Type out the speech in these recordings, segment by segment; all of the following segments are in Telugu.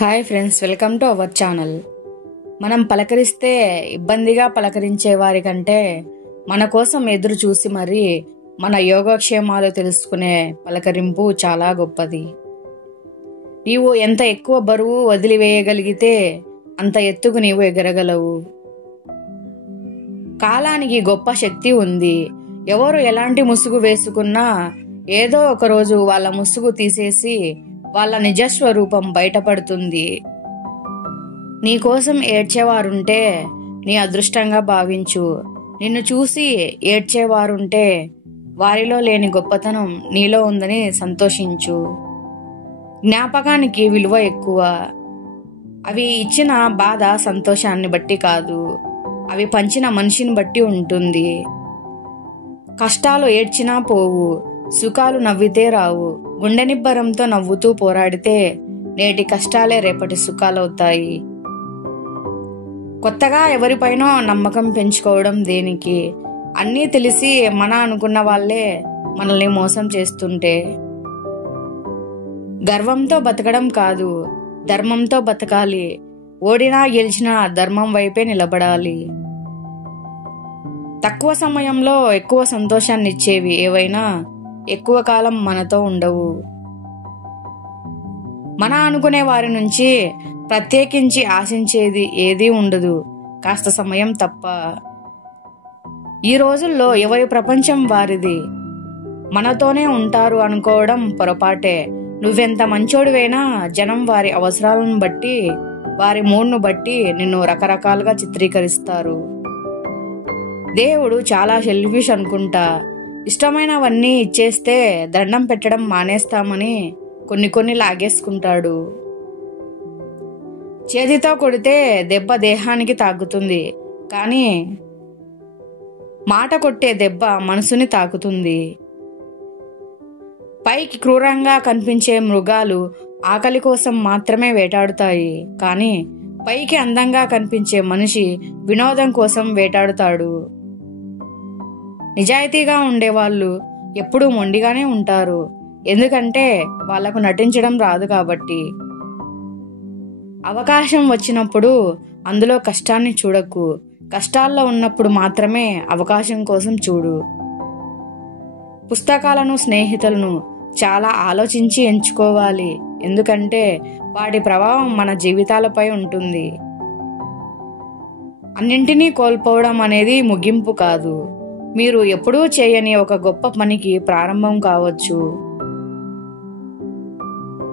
Hi friends, welcome to our channel. మనం పలకరిస్తే ఇబ్బందిగా పలకరించే వారి కంటే మన కోసం ఎదురు చూసి మరీ మన యోగక్షేమాలు తెలుసుకునే పలకరింపు చాలా గొప్పది. నీవు ఎంత ఎక్కువ బరువు వదిలివేయగలిగితే అంత ఎత్తుకు నీవు ఎగరగలవు. కాలానికి గొప్ప శక్తి ఉంది. ఎవరు ఎలాంటి ముసుగు వేసుకున్నా ఏదో ఒక రోజు వాళ్ళ ముసుగు తీసేసి వాళ్ళ నిజస్వరూపం బయటపడుతుంది. నీకోసం ఏడ్చేవారుంటే నీ అదృష్టంగా భావించు. నిన్ను చూసి ఏడ్చేవారుంటే వారిలో లేని గొప్పతనం నీలో ఉందని సంతోషించు. జ్ఞాపకానికి విలువ ఎక్కువ. అవి ఇచ్చిన బాధ సంతోషాన్ని బట్టి కాదు, అవి పంచిన మనిషిని బట్టి ఉంటుంది. కష్టాలు ఏడ్చినా పోవు, సుఖాలు నవ్వితే రావు. గుండె నిబ్బరంతో నవ్వుతూ పోరాడితే నేటి కష్టాలే రేపటి సుఖాలవుతాయి. కొత్తగా ఎవరిపైనో నమ్మకం పెంచుకోవడం దేనికి? అన్నీ తెలిసి మన అనుకున్న వాళ్ళే మనల్ని మోసం చేస్తుంటే. గర్వంతో బతకడం కాదు, ధర్మంతో బతకాలి. ఓడినా గెలిచినా ధర్మం వైపే నిలబడాలి. తక్కువ సమయంలో ఎక్కువ సంతోషాన్ని ఇచ్చేవి ఏవైనా ఎక్కువ కాలం మనతో ఉండవు. మన అనుకునే వారి నుంచి ప్రత్యేకించి ఆశించేది ఏదీ ఉండదు, కాస్త సమయం తప్ప. ఈ రోజుల్లో ఎవరి ప్రపంచం వారిది. మనతోనే ఉంటారు అనుకోవడం పొరపాటే. నువ్వెంత మంచోడివైనా జనం వారి అవసరాలను బట్టి, వారి మూడ్ను బట్టి నిన్ను రకరకాలుగా చిత్రీకరిస్తారు. దేవుడు చాలా సెల్ఫిష్ అనుకుంటా. ఇష్టమైనవన్నీ ఇచ్చేస్తే దండం పెట్టడం మానేస్తామని కొన్ని లాగేసుకుంటాడు. చేతితో కొడితే దెబ్బ దేహానికి తాకుతుంది, కానీ మాట కొట్టే దెబ్బ మనసుని తాకుతుంది. పైకి క్రూరంగా కనిపించే మృగాలు ఆకలి కోసం మాత్రమే వేటాడుతాయి, కానీ పైకి అందంగా కనిపించే మనిషి వినోదం కోసం వేటాడుతాడు. నిజాయితీగా ఉండేవాళ్ళు ఎప్పుడూ మొండిగానే ఉంటారు, ఎందుకంటే వాళ్లకు నటించడం రాదు కాబట్టి. అవకాశం వచ్చినప్పుడు అందులో కష్టాన్ని చూడకు, కష్టాల్లో ఉన్నప్పుడు మాత్రమే అవకాశం కోసం చూడు. పుస్తకాలను, స్నేహితులను చాలా ఆలోచించి ఎంచుకోవాలి, ఎందుకంటే వాటి ప్రభావం మన జీవితాలపై ఉంటుంది. అన్నింటినీ కోల్పోవడం అనేది ముగింపు కాదు, మీరు ఎప్పుడూ చేయని ఒక గొప్ప పనికి ప్రారంభం కావచ్చు.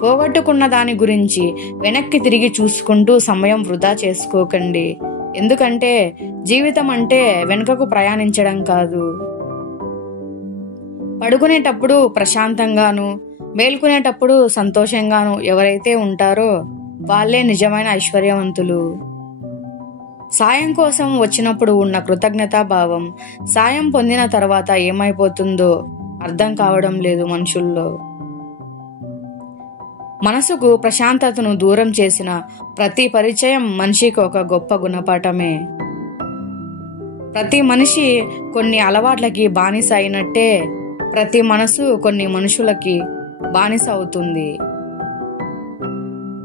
పోగొట్టుకున్న దాని గురించి వెనక్కి తిరిగి చూసుకుంటూ సమయం వృధా చేసుకోకండి, ఎందుకంటే జీవితం అంటే వెనుకకు ప్రయాణించడం కాదు. పడుకునేటప్పుడు ప్రశాంతంగాను, మేల్కునేటప్పుడు సంతోషంగాను ఎవరైతే ఉంటారో వాళ్ళే నిజమైన ఐశ్వర్యవంతులు. సాయం కోసం వచ్చినప్పుడు ఉన్న కృతజ్ఞతాభావం సాయం పొందిన తర్వాత ఏమైపోతుందో అర్థం కావడం లేదు మనుషుల్లో. మనసుకు ప్రశాంతతను దూరం చేసిన ప్రతి పరిచయం మనిషికి ఒక గొప్ప గుణపాఠమే. ప్రతి మనిషి కొన్ని అలవాట్లకి బానిస అయినట్టే ప్రతి మనసు కొన్ని మనుషులకి బానిస అవుతుంది.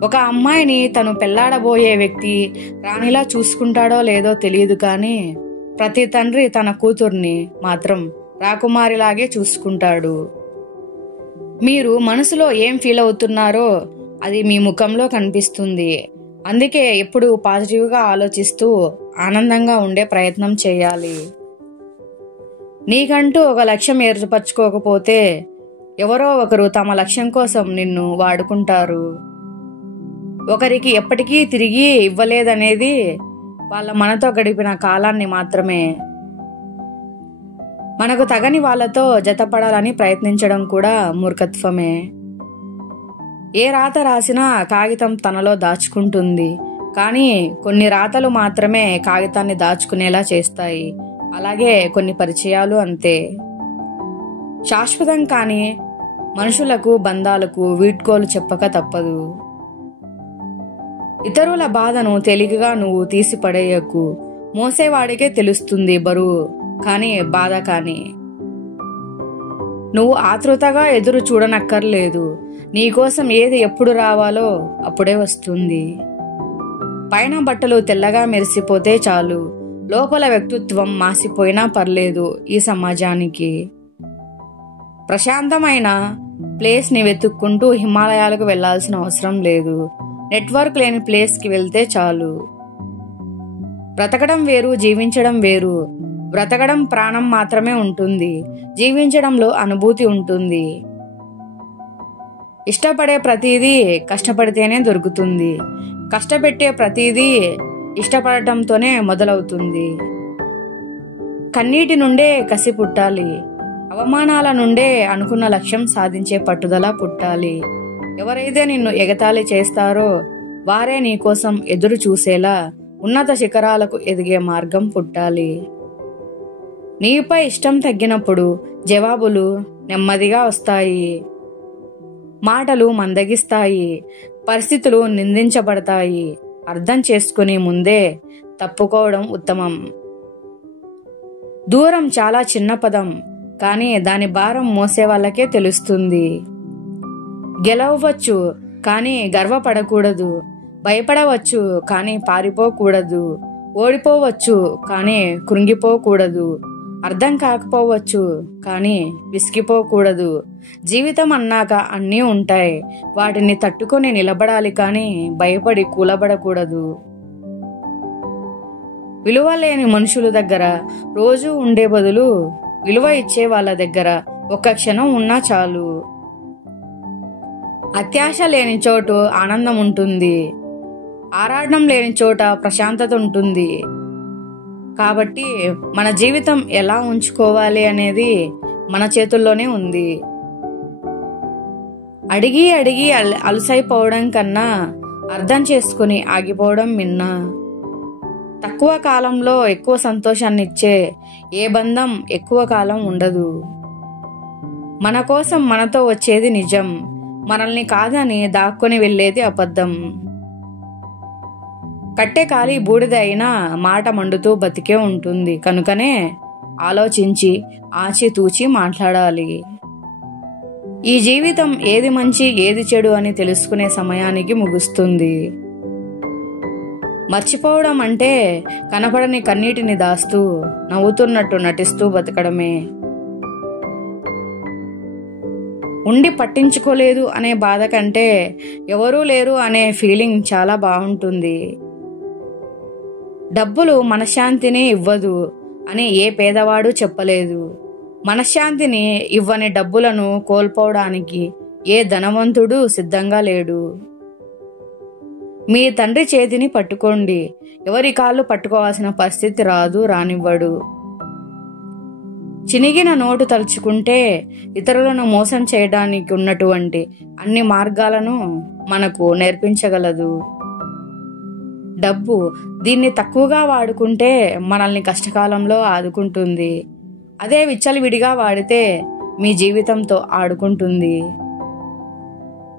ఒక అమ్మాయిని తను పెళ్లాడబోయే వ్యక్తి రాణిలా చూసుకుంటాడో లేదో తెలియదు, కానీ ప్రతి తండ్రి తన కూతుర్ని మాత్రం రాకుమారిలాగే చూసుకుంటాడు. మీరు మనసులో ఏం ఫీల్ అవుతున్నారో అది మీ ముఖంలో కనిపిస్తుంది. అందుకే ఎప్పుడు పాజిటివ్గా ఆలోచిస్తూ ఆనందంగా ఉండే ప్రయత్నం చేయాలి. నీకంటూ ఒక లక్ష్యం ఏర్పరచుకోకపోతే ఎవరో ఒకరు తమ లక్ష్యం కోసం నిన్ను వాడుకుంటారు. ఒకరికి ఎప్పటికీ తిరిగి ఇవ్వలేదనేది వాళ్ళ మనతో గడిపిన కాలాన్ని మాత్రమే. మనకు తగని వాళ్ళతో జతపడాలని ప్రయత్నించడం కూడా మూర్ఖత్వమే. ఏ రాత రాసినా కాగితం తనలో దాచుకుంటుంది, కానీ కొన్ని రాతలు మాత్రమే కాగితాన్ని దాచుకునేలా చేస్తాయి. అలాగే కొన్ని పరిచయాలు అంతే. శాశ్వతం కాని మనుషులకు, బంధాలకు వీడ్కోలు చెప్పక తప్పదు. ఇతరుల బాధను తేలికగా నువ్వు తీసి పడేయకు. మోసేవాడికే తెలుస్తుంది బరువు, కానీ బాధ కానీ. నువ్వు ఆతృతగా ఎదురు చూడనక్కర్లేదు. నీకోసం ఏది ఎప్పుడు రావాలో అప్పుడే వస్తుంది. పైన బట్టలు తెల్లగా మెరిసిపోతే చాలు, లోపల వ్యక్తిత్వం మాసిపోయినా పర్లేదు ఈ సమాజానికి. ప్రశాంతమైన ప్లేస్ ని వెతుక్కుంటూ హిమాలయాలకు వెళ్లాల్సిన అవసరం లేదు. నెట్వర్క్ లేని ప్లేస్ కి వెళ్తే చాలు. బ్రతకడం వేరు, జీవించడం వేరు. బ్రతకడం ప్రాణం మాత్రమే ఉంటుంది, జీవించడంలో అనుభూతి ఉంటుంది. ఇష్టపడే ప్రతిదీ కష్టపడితేనే దొరుకుతుంది, కష్టపెట్టే ప్రతిదీ ఇష్టపడటంతోనే మొదలవుతుంది. కన్నీటి నుండే కసి పుట్టాలి, అవమానాల నుండే అనుకున్న లక్ష్యం సాధించే పట్టుదల పుట్టాలి. ఎవరైతే నిన్ను ఎగతాళి చేస్తారో వారే నీకోసం ఎదురు చూసేలా ఉన్నత శిఖరాలకు ఎదిగే మార్గం పుట్టాలి. నీపై ఇష్టం తగ్గినప్పుడు జవాబులు నెమ్మదిగా వస్తాయి, మాటలు మందగిస్తాయి, పరిస్థితులు నిందించబడతాయి. అర్థం చేసుకుని ముందే తప్పుకోవడం ఉత్తమం. దూరం చాలా చిన్న పదం, కానీ దాని భారం మోసే వాళ్ళకే తెలుస్తుంది. గెలవచ్చు కానీ గర్వపడకూడదు, భయపడవచ్చు కానీ పారిపోకూడదు, ఓడిపోవచ్చు కానీ కృంగిపోకూడదు, అర్థం కాకపోవచ్చు కానీ విసిగిపోకూడదు. జీవితం అన్నాక అన్నీ ఉంటాయి, వాటిని తట్టుకొని నిలబడాలి కానీ భయపడి కూలబడకూడదు. విలువ లేని మనుషుల దగ్గర రోజు ఉండే బదులు విలువ ఇచ్చే వాళ్ళ దగ్గర ఒక్క క్షణం ఉన్నా చాలు. అత్యాశ లేని చోటు ఆనందం ఉంటుంది, ఆరాటం లేని చోట ప్రశాంతత ఉంటుంది. కాబట్టి మన జీవితం ఎలా ఉంచుకోవాలి అనేది మన చేతుల్లోనే ఉంది. అడిగి అడిగి అలసైపోవడం కన్నా అర్థం చేసుకుని ఆగిపోవడం మిన్నా. తక్కువ కాలంలో ఎక్కువ సంతోషాన్ని ఇచ్చే ఏ బంధం ఎక్కువ కాలం ఉండదు. మన కోసం మనతో వచ్చేది నిజం, మనల్ని కాదని దాక్కుని వెళ్ళేది అబద్ధం. కట్టె కాలి బూడిద అయినా మాట మండుతూ బతికే ఉంటుంది. కనుకనే ఆలోచించి ఆచితూచి మాట్లాడాలి. ఈ జీవితం ఏది మంచి ఏది చెడు అని తెలుసుకునే సమయానికి ముగుస్తుంది. మర్చిపోవడం అంటే కనపడని కన్నీటిని దాస్తూ నవ్వుతున్నట్టు నటిస్తూ బతకడమే. ఉండి పట్టించుకోలేదు అనే బాధ కంటే ఎవరూ లేరు అనే ఫీలింగ్ చాలా బాగుంటుంది. డబ్బులు మనశ్శాంతిని ఇవ్వదు అని ఏ పేదవాడు చెప్పలేదు. మనశ్శాంతిని ఇవ్వని డబ్బులను కోల్పోవడానికి ఏ ధనవంతుడు సిద్ధంగా లేడు. మీ తండ్రి చేతిని పట్టుకోండి, ఎవరి కాళ్ళు పట్టుకోవాల్సిన పరిస్థితి రాదు, రానివ్వడు. చినిగిన నోటు తలుచుకుంటే ఇతరులను మోసం చేయడానికి ఉన్నటువంటి అన్ని మార్గాలను మనకు నేర్పించగలదు. డబ్బు దీన్ని తక్కువగా వాడుకుంటే మనల్ని కష్టకాలంలో ఆదుకుంటుంది, అదే విచ్చలవిడిగా వాడితే మీ జీవితంతో ఆడుకుంటుంది.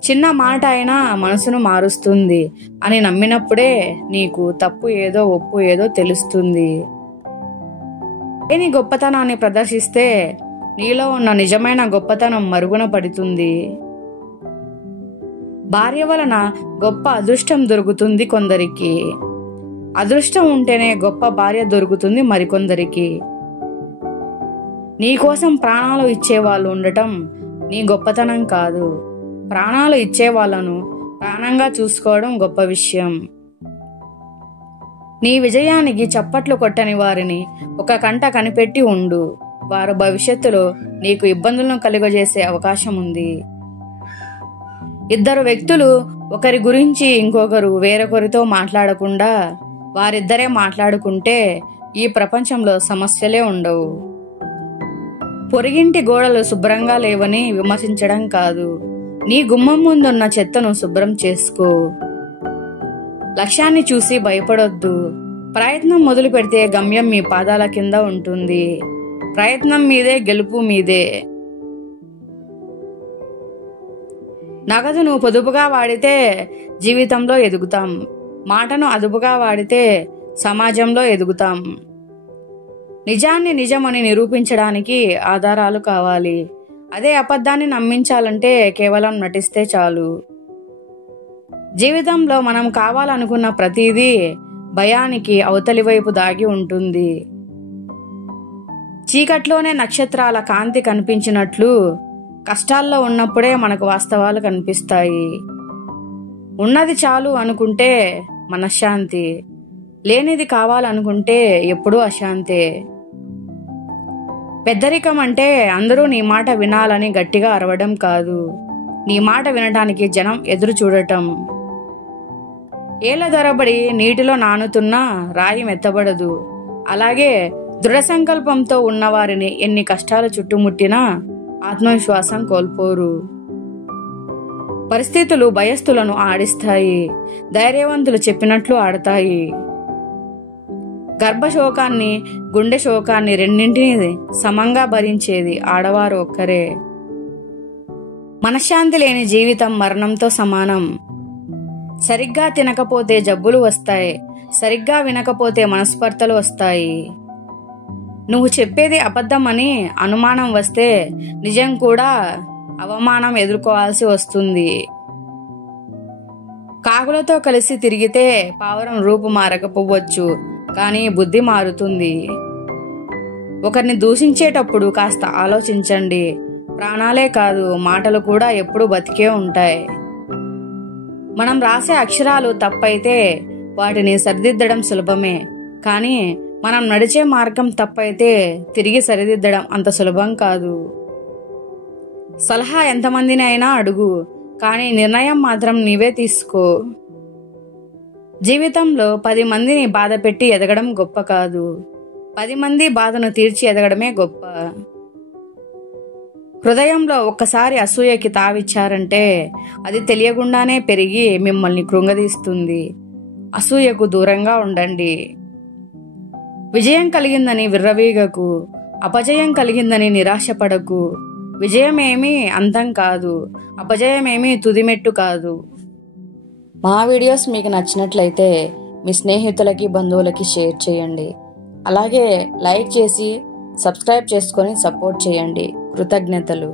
చిన్న మాట అయినా మనసును మారుస్తుంది అని నమ్మినప్పుడే నీకు తప్పు ఏదో ఒప్పు ఏదో తెలుస్తుంది. నీ గొప్పతనాన్ని ప్రదర్శిస్తే నీలో ఉన్న నిజమైన గొప్పతనం మరుగున పడుతుంది. భార్య వలన గొప్ప అదృష్టం దొరుకుతుంది కొందరికి, అదృష్టం ఉంటేనే గొప్ప భార్య దొరుకుతుంది మరికొందరికి. నీకోసం ప్రాణాలు ఇచ్చేవాళ్ళు ఉండటం నీ గొప్పతనం కాదు, ప్రాణాలు ఇచ్చే వాళ్ళను ప్రాణంగా చూసుకోవడం గొప్ప విషయం. నీ విజయానికి చప్పట్లు కొట్టని వారిని ఒక కంట కనిపెట్టి ఉండు, వారు భవిష్యత్తులో నీకు ఇబ్బందులను కలుగజేసే అవకాశం ఉంది. ఇద్దరు వ్యక్తులు ఒకరి గురించి ఇంకొకరు వేరొకరితో మాట్లాడకుండా వారిద్దరే మాట్లాడుకుంటే ఈ ప్రపంచంలో సమస్యలే ఉండవు. పొరిగింటి గోడలు శుభ్రంగా లేవని విమర్శించడం కాదు, నీ గుమ్మం ముందున్న చెత్తను శుభ్రం చేసుకో. లక్ష్యాన్ని చూసి భయపడొద్దు, ప్రయత్నం మొదలు పెడితే గమ్యం మీ పాదాల కింద ఉంటుంది. ప్రయత్నం మీదే, గెలుపు మీదే. నగదును పొదుపుగా వాడితే జీవితంలో ఎదుగుతాం, మాటను అదుపుగా వాడితే సమాజంలో ఎదుగుతాం. నిజాన్ని నిజమని నిరూపించడానికి ఆధారాలు కావాలి, అదే అబద్ధాన్ని నమ్మించాలంటే కేవలం నటిస్తే చాలు. జీవితంలో మనం కావాలనుకున్న ప్రతిదీ భయానికి అవతలి వైపు దాగి ఉంటుంది. చీకట్లోనే నక్షత్రాల కాంతి కనిపించినట్లు కష్టాల్లో ఉన్నప్పుడే మనకు వాస్తవాలు కనిపిస్తాయి. ఉన్నది చాలు అనుకుంటే మనశ్శాంతి, లేనిది కావాలనుకుంటే ఎప్పుడూ అశాంతే. పెద్దరికం అంటే అందరూ నీ మాట వినాలని గట్టిగా అరవడం కాదు, నీ మాట వినటానికి జనం ఎదురు చూడటం. ఏళ్ల తరబడి నీటిలో నానుతున్నా రాయి మెత్తబడదు. అలాగే దృఢ సంకల్పంతో ఉన్నవారిని ఎన్ని కష్టాలు చుట్టుముట్టినా ఆత్మవిశ్వాసం కోల్పోరు. పరిస్థితులు భయస్థులను ఆడిస్తాయి, ధైర్యవంతులు చెప్పినట్లు ఆడతాయి. గర్భశోకాన్ని, గుండె శోకాన్ని రెండింటినీ సమంగా భరించేది ఆడవారు ఒక్కరే. మనశ్శాంతి లేని జీవితం మరణంతో సమానం. సరిగ్గా తినకపోతే జబ్బులు వస్తాయి, సరిగ్గా వినకపోతే మనస్పర్ధలు వస్తాయి. నువ్వు చెప్పేది అబద్ధమని అనుమానం వస్తే నిజం కూడా అవమానం ఎదుర్కోవాల్సి వస్తుంది. కాకులతో కలిసి తిరిగితే పావురం రూపు మారకపోవచ్చు, కానీ బుద్ధి మారుతుంది. ఒకరిని దూషించేటప్పుడు కాస్త ఆలోచించండి. ప్రాణాలే కాదు, మాటలు కూడా ఎప్పుడూ బతికే ఉంటాయి. మనం రాసే అక్షరాలు తప్పైతే వాటిని సరిదిద్దడం సులభమే, కానీ మనం నడిచే మార్గం తప్పైతే తిరిగి సరిదిద్దడం అంత సులభం కాదు. సలహా ఎంతమందిని అయినా అడుగు, కానీ నిర్ణయం మాత్రం నీవే తీసుకో. జీవితంలో 10 మందిని బాధ పెట్టి ఎదగడం గొప్ప కాదు, 10 మంది బాధను తీర్చి ఎదగడమే గొప్ప. హృదయంలో ఒక్కసారి అసూయకి తావిచ్చారంటే అది తెలియకుండానే పెరిగి మిమ్మల్ని కృంగదీస్తుంది. అసూయకు దూరంగా ఉండండి. విజయం కలిగిందని విర్రవీగకు, అపజయం కలిగిందని నిరాశపడకు. విజయమేమీ అంతం కాదు, అపజయమేమీ తుదిమెట్టు కాదు. మా వీడియోస్ మీకు నచ్చినట్లయితే మీ స్నేహితులకి, బంధువులకి షేర్ చేయండి. అలాగే లైక్ చేసి సబ్స్క్రైబ్ చేసుకొని సపోర్ట్ చేయండి. కృతజ్ఞతలు.